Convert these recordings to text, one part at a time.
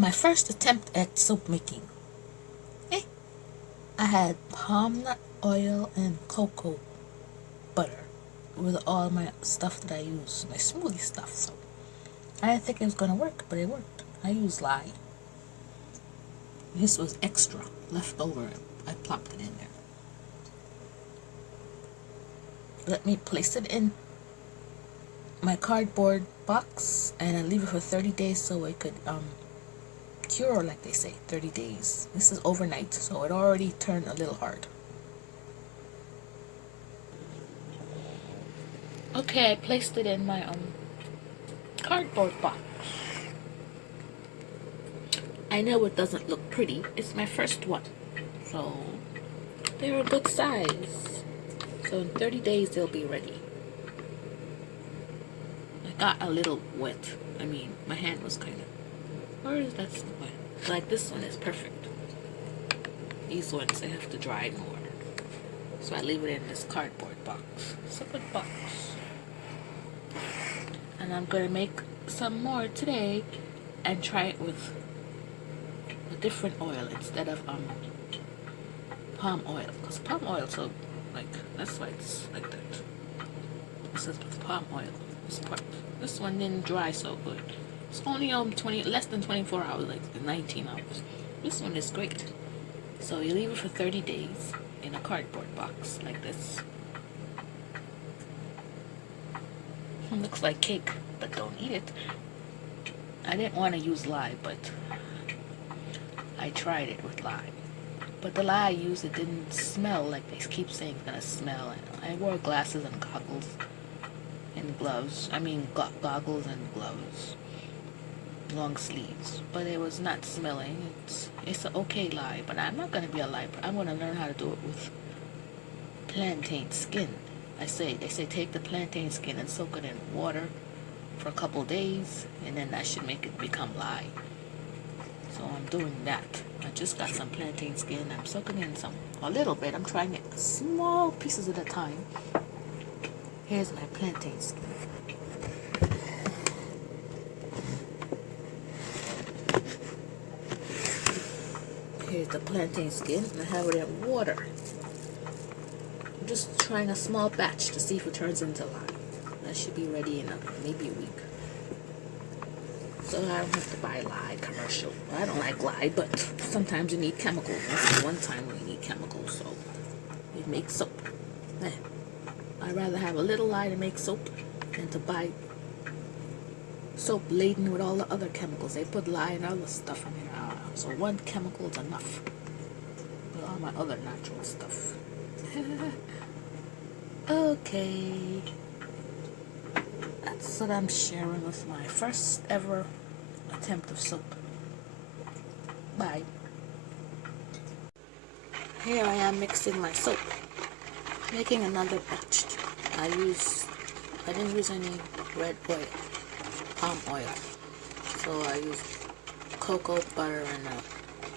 my first attempt at soap making. Eh, I had palm nut oil and cocoa butter with all my stuff that I use, my smoothie stuff. So I didn't think it was gonna work, but it worked. I used lye. This was extra left over. I plopped it in there. Let me place it in my cardboard box and I leave it for 30 days so it could cure, like they say, 30 days. This is overnight, so it already turned a little hard. Okay, I placed it in my cardboard box. I know it doesn't look pretty. It's my first one, so they're a good size. So in 30 days they'll be ready. I got a little wet. I mean, my hand was kind of. Or is that wet? Like this one is perfect. These ones I have to dry more. So I leave it in this cardboard box. It's a good box. And I'm gonna make some more today and try it with a different oil instead of palm oil, because palm oil, so like that's why it's like that. This is with palm oil. This part. This one didn't dry so good. It's only less than 24 hours, like 19 hours. This one is great. So you leave it for 30 days in a cardboard box like this. Looks like cake, but don't eat it. I didn't want to use lye, but I tried it with lye. But the lye I used, it didn't smell like they keep saying it's gonna smell. And I wore glasses and goggles and gloves. I mean, goggles and gloves, long sleeves. But it was not smelling. It's an okay lye, but I'm not gonna be a lye. I'm gonna learn how to do it with plantain skin. They say take the plantain skin and soak it in water for a couple days, and then that should make it become lye. So I'm doing that. I just got some plantain skin. I'm soaking in a little bit. I'm trying it small pieces at a time. Here's my plantain skin. Here's the plantain skin. I have it in water. I'm just trying a small batch to see if it turns into lye. That should be ready in maybe a week. So I don't have to buy lye commercial. I don't like lye, but sometimes you need chemicals. This is one time when you need chemicals, so you make soap. I'd rather have a little lye to make soap than to buy soap laden with all the other chemicals. They put lye and other stuff in it. So one chemical is enough with all my other natural stuff. Okay. That's what I'm sharing with my first ever attempt of soap. Bye. Here I am mixing my soap, making another batch. I didn't use any red oil, palm oil. So I used cocoa butter and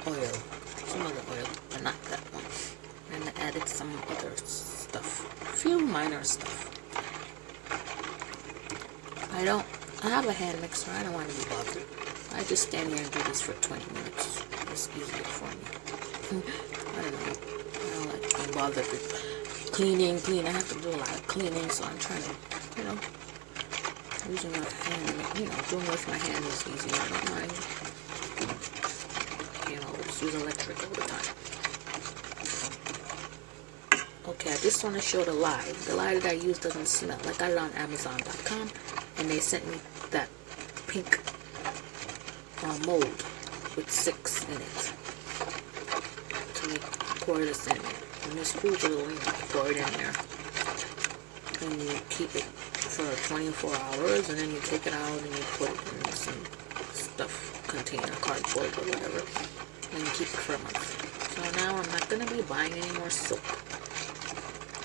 oil, some other oil, but not that one. And I added some other stuff, a few minor stuff. I have a hand mixer. I don't want to be bothered. I just stand here and do this for 20 minutes. It's easier for me. I don't know. I don't like being bothered with cleaning. I have to do a lot of cleaning, so I'm trying to, using my hand, doing with my hand is easier. I don't mind. Just use electric all the time. Okay, I just want to show the lye. The lye that I use doesn't smell. Like I got it on Amazon.com, and they sent me that pink mold with 6 in it. So we pour this in. And this cool little, pour it in there. And you keep it for 24 hours, and then you take it out and you put it in some stuff container, cardboard or whatever, and you keep it for a month. So now I'm not going to be buying any more soap.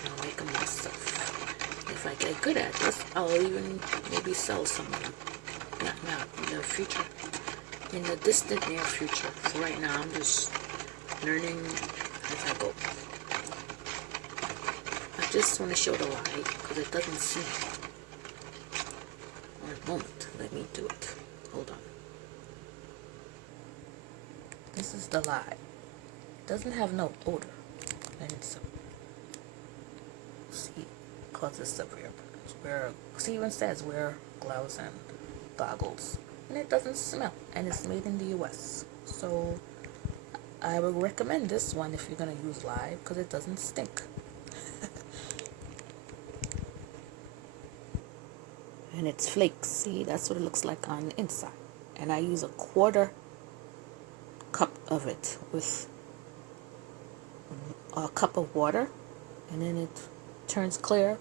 I'll make them myself. If I get good at this, I'll even maybe sell some of them. Not now, in the future. In the distant near future. So right now I'm just learning as I go. I just want to show the lye because it doesn't smell. One moment, let me do it. Hold on. This is the lye. It doesn't have no odor. And it's, see, causes severe burns. See, even says wear gloves and goggles. And it doesn't smell. And it's made in the US. So I would recommend this one if you're going to use lye because it doesn't stink. And it's flakes. See, that's what it looks like on the inside. And I use a quarter cup of it with a cup of water, and then it turns clear.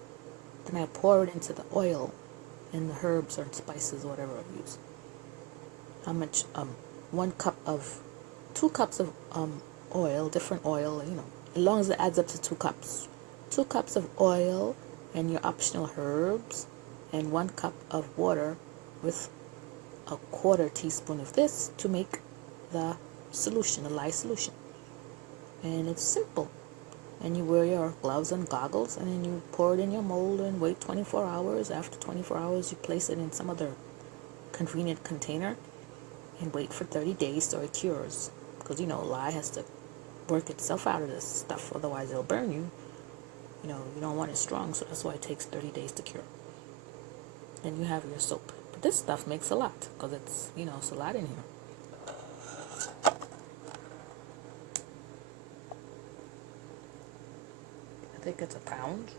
Then I pour it into the oil and the herbs or spices, whatever I use. How much? 1 cup of, 2 cups of oil, different oil, as long as it adds up to 2 cups. 2 cups of oil and your optional herbs, and 1 cup of water with a quarter teaspoon of this to make the solution, the lye solution. And it's simple. And you wear your gloves and goggles, and then you pour it in your mold and wait 24 hours. After 24 hours, you place it in some other convenient container and wait for 30 days so it cures. Because, lye has to work itself out of this stuff, otherwise it'll burn you. You don't want it strong, so that's why it takes 30 days to cure. And you have your soap. But this stuff makes a lot, because it's, it's a lot in here. I think it's a pound.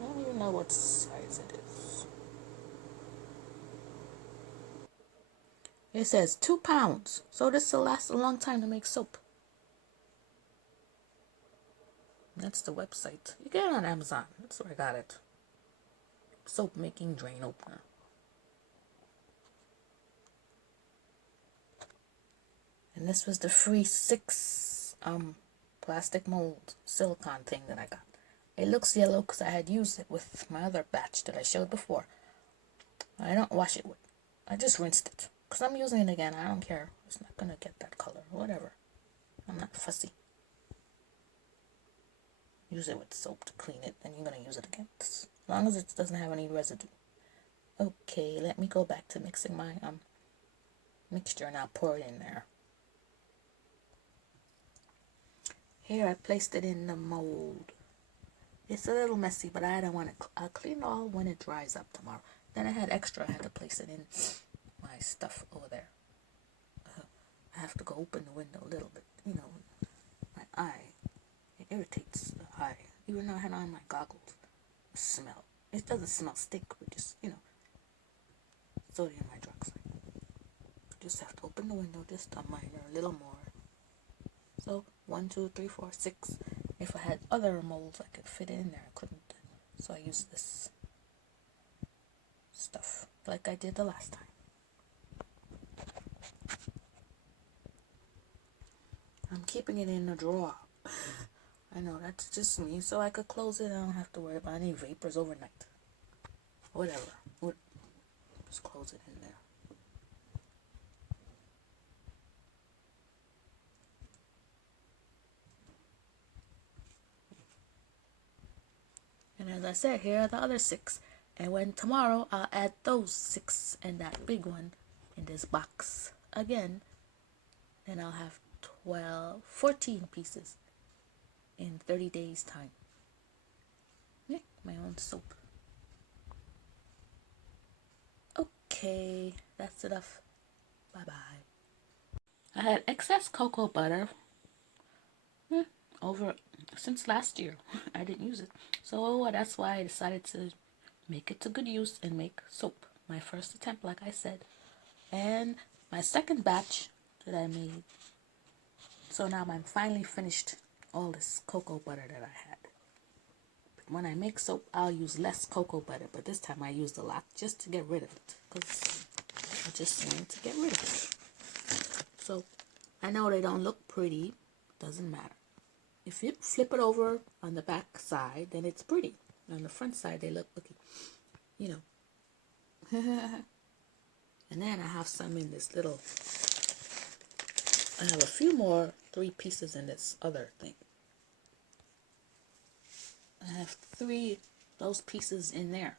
I don't even know what size it is. It says 2 pounds. So this will last a long time to make soap. That's the website. You get it on Amazon. That's where I got it. Soapmaking drain opener. And this was the free 6 plastic mold silicone thing that I got. It looks yellow because I had used it with my other batch that I showed before. I don't wash it with. I just rinsed it because I'm using it again. I don't care. It's not going to get that color. Whatever. I'm not fussy. Use it with soap to clean it, and you're going to use it again. As long as it doesn't have any residue. Okay, let me go back to mixing my mixture, and I'll pour it in there. Here, I placed it in the mold. It's a little messy, but I don't want it. I'll clean it all when it dries up tomorrow. Then I had extra. I had to place it in my stuff over there. I have to go open the window a little bit. My eye. It irritates the eye. Even though I had on my goggles. The smell. It doesn't smell stink, but just, sodium hydroxide. Just have to open the window just a minor, a little more. So 1, 2, 3, 4, 6. If I had other molds, I could fit it in there. I couldn't, so I used this stuff like I did the last time. I'm keeping it in a drawer. I know that's just me, so I could close it. I don't have to worry about any vapors overnight. Whatever. Just close it in there. And as I said, here are the other 6. And when tomorrow, I'll add those 6 and that big one in this box again. And I'll have 14 pieces in 30 days time. Make my own soap. Okay, that's enough. Bye-bye. I had excess cocoa butter over since last year. I didn't use it. So that's why I decided to make it to good use and make soap. My first attempt, like I said. And my second batch that I made. So now I'm finally finished all this cocoa butter that I had. When I make soap, I'll use less cocoa butter, but this time I used a lot just to get rid of it, because I just wanted to get rid of it. So I know they don't look pretty, doesn't matter. If you flip it over on the back side, then it's pretty. On the front side, they look looking, And then I have some in this little, I have a few more 3 pieces in this other thing. I have 3 those pieces in there.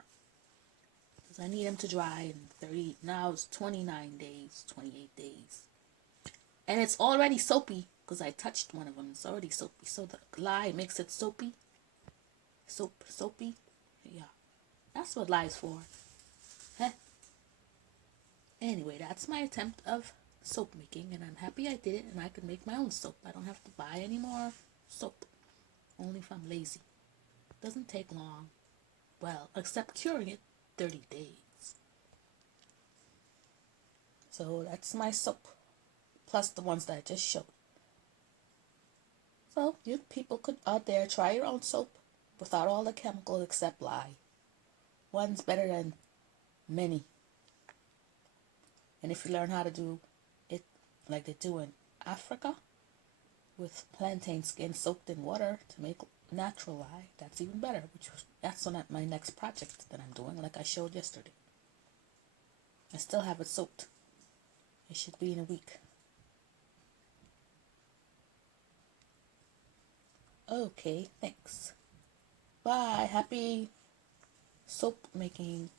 Because I need them to dry in 30, now it's 29 days, 28 days. And it's already soapy because I touched one of them. It's already soapy. So the lye makes it soapy. Soapy. Yeah. That's what lie's for. Heh. Anyway, that's my attempt of soap making, and I'm happy I did it, and I can make my own soap. I don't have to buy any more soap. Only if I'm lazy. Doesn't take long. Well, except curing it, 30 days. So that's my soap. Plus the ones that I just showed. So you people could out there try your own soap without all the chemicals except lye. One's better than many. And if you learn how to do it like they do in Africa, with plantain skin soaked in water to make natural lye, that's even better. That's on my next project that I'm doing, like I showed yesterday. I still have it soaked. It should be in a week. Okay, thanks. Bye. Happy soap making.